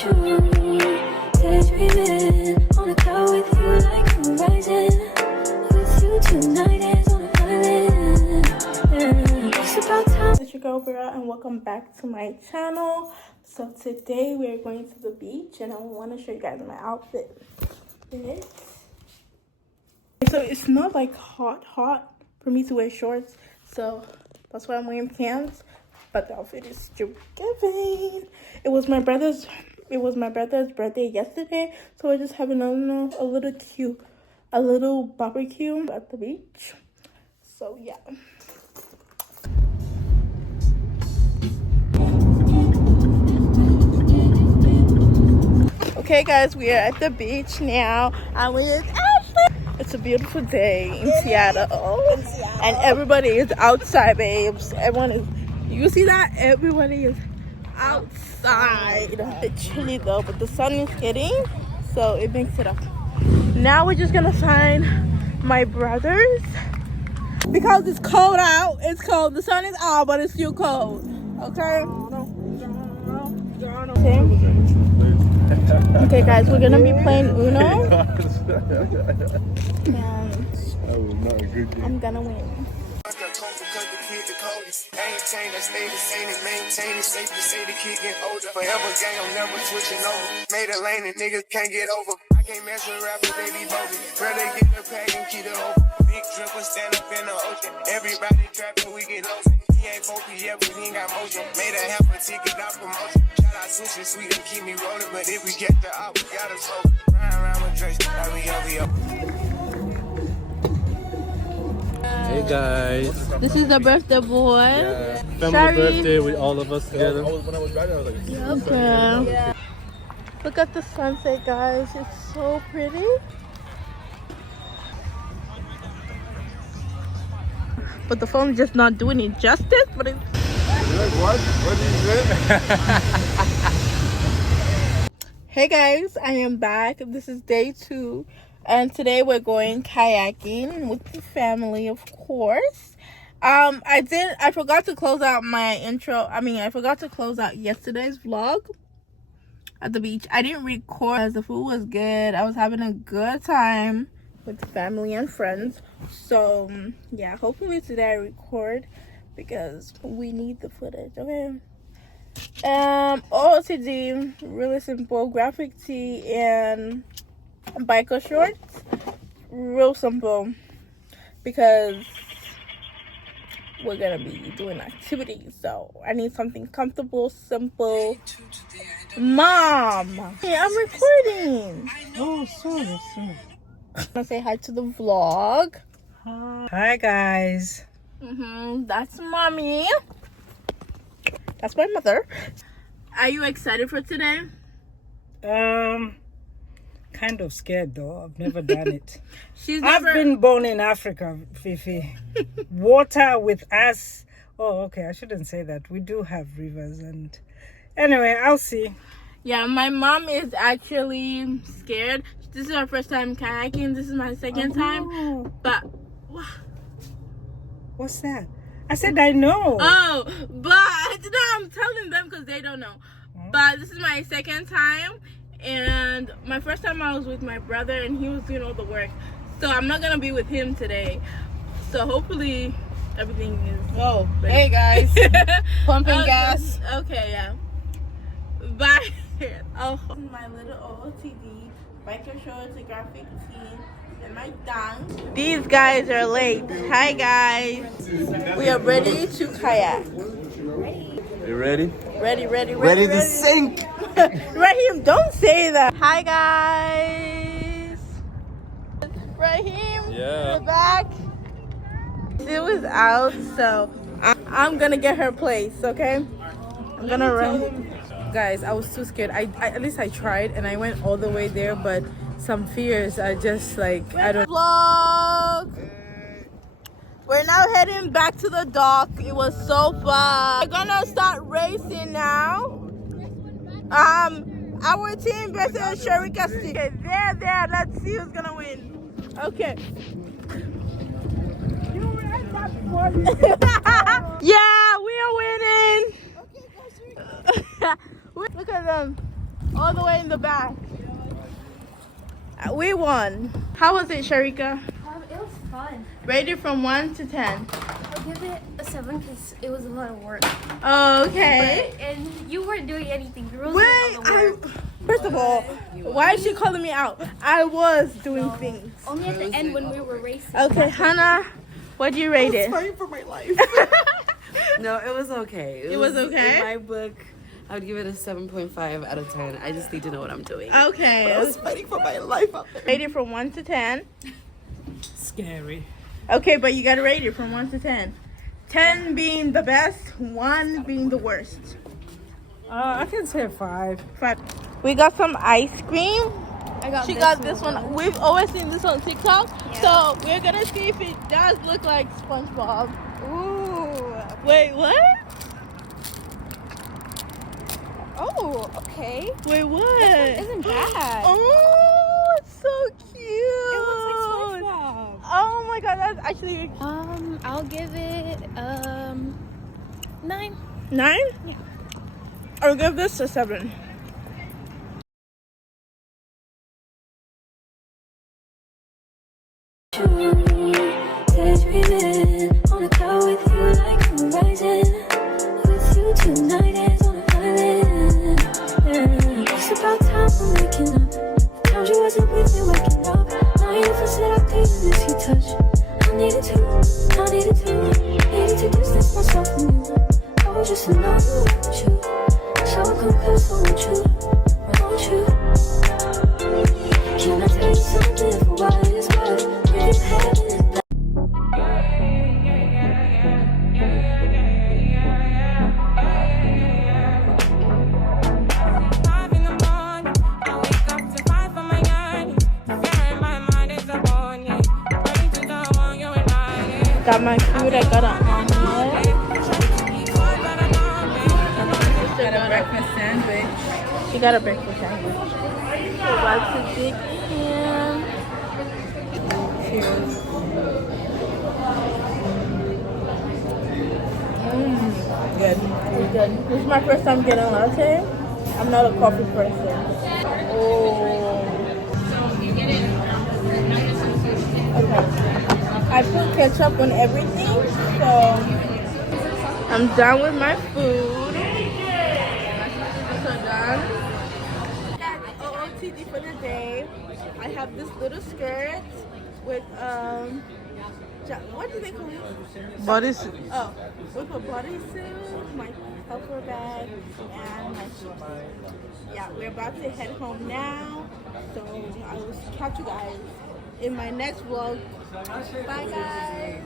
Daydreaming on a cloud with you like horizon. With you tonight is on an island. It's about time. It's your girl Vera and welcome back to my channel. So today we're going to the beach and I want to show you guys my outfit. So it's not like hot for me to wear shorts, so that's why I'm wearing pants. But the outfit is still giving. It was my brother's birthday yesterday, so we're just having a little barbecue at the beach. So yeah. Okay guys, we are at the beach now. I'm with Ashley. It's a beautiful day in Seattle. And everybody is outside, babes. Everyone is, you see that? Everybody is outside. It's chilly though, but the sun is hitting, so it makes it up. Now we're just gonna find my brothers because it's cold out. It's cold. The sun is out, but it's still cold. Okay. Okay, guys, we're gonna be playing Uno, and I'm gonna win. Ain't changed, I stay the same and maintain it. Safe to say the kid get older. Forever gang, I'm never switching over. Made a lane and niggas can't get over. I can't mess with rappers, they be bogus. Brother get the pack and keep it open. Big dripper stand up in the ocean. Everybody trapping, we get lost. He ain't focused yet, but he ain't got motion. Made a half a ticket out promotion. Shout out sushi sweet and keep me rolling. But if we get the op, we gotta slow. Ride around with Drake, like we up. Hey guys. This is the birthday boy. Yeah. Family Sorry. birthday with all of us together. Okay. Look at the sunset, guys. It's so pretty. But the phone is just not doing it justice. But it's... What? What did you say? Hey guys, I am back. This is day 2. And today we're going kayaking with the family, of course. I forgot to close out my intro. I forgot to close out yesterday's vlog at the beach. I didn't record because the food was good. I was having a good time with family and friends. So yeah, hopefully today I record because we need the footage, okay? OOTD, really simple, graphic tee and biker shorts, real simple because we're gonna be doing activities, so I need something comfortable, simple. Mom, hey, I'm recording. Oh, sorry. Wanna say hi to the vlog? Hi guys. That's mommy. That's my mother. Are you excited for today? Kind of scared though. I've never done it. I've been born in Africa, Fifi. Water with us. Oh, okay. I shouldn't say that. We do have rivers, and anyway, I'll see. Yeah, my mom is actually scared. This is our first time kayaking. This is my second time. But what's that? I said I know. Oh, but no, I'm telling them because they don't know. But this is my second time. And my first time I was with my brother and he was doing all the work. So I'm not going to be with him today. So hopefully everything is... Oh, hey guys. Pumping gas. Okay, yeah. Bye. Oh, my little OOTD, biker shorts, a graphic tee, and my dance. These guys are late. Hi guys. We are ready to kayak. You ready? Ready to sink. Raheem, don't say that. Hi guys. Raheem, Yeah. in the back. It was out, so I'm gonna get her place, okay? I'm gonna run. Guys, I was too scared. At least I tried and I went all the way there, but some fears are just like, I don't... Vlog. We're now heading back to the dock. It was so fun. We're gonna start racing now. Our team versus Sharika Stick. Okay, there. Let's see who's gonna win. Okay. Yeah, we are winning. Look at them. all the way in the back. We won. How was it, Sharika? It was fun. Rated from 1 to 10. I'll give it a 7 because it was a lot of work. Okay. And you weren't doing anything. You were Wait, first of all, why is she calling me out? I was doing things. only at the end when we were racing. Okay, Hannah, what do you rate it? Fighting for my life. No, it was okay. It was okay? In my book, I would give it a 7.5 out of 10. I just need to know what I'm doing. Okay. I was fighting for my life out there. Rated from 1 to 10. Scary. Okay, but you gotta rate it from 1 to 10. 10 being the best, 1 being the worst. I can say 5. 5. We got some ice cream. She got this one. one. We've always seen this on TikTok. So we're gonna see if it does look like SpongeBob. Ooh. Wait, what? Oh, okay. Wait, what? This one isn't bad. Oh, it's so cute. It looks like SpongeBob. Oh my god, that's actually I'll give it 9. 9? Yeah. I'll give this a 7. Daydreaming on a cloud with you like horizon. With you tonight is on a island. It's about time I'm waking up. The times you wasn't with me waking up. Now you said I couldn't miss your touch. I needed to distance myself from you. I was just in love with you. So I confess I want you. Can I tell you something for what it's worth? With you having it. Got my food. I got an omelet. Got a breakfast sandwich. She got a breakfast sandwich. About to dig in. Cheers. Good. It's good. This is my first time getting a latte. I'm not a coffee person. Oh. Okay. I put ketchup on everything, so I'm done with my food. So done. OOTD for the day. I have this little skirt with what do they call it? Bodysuit. Oh, with a bodysuit, my helper bag, and my shoes. Yeah, we're about to head home now, so I will catch you guys in my next vlog. Bye, guys.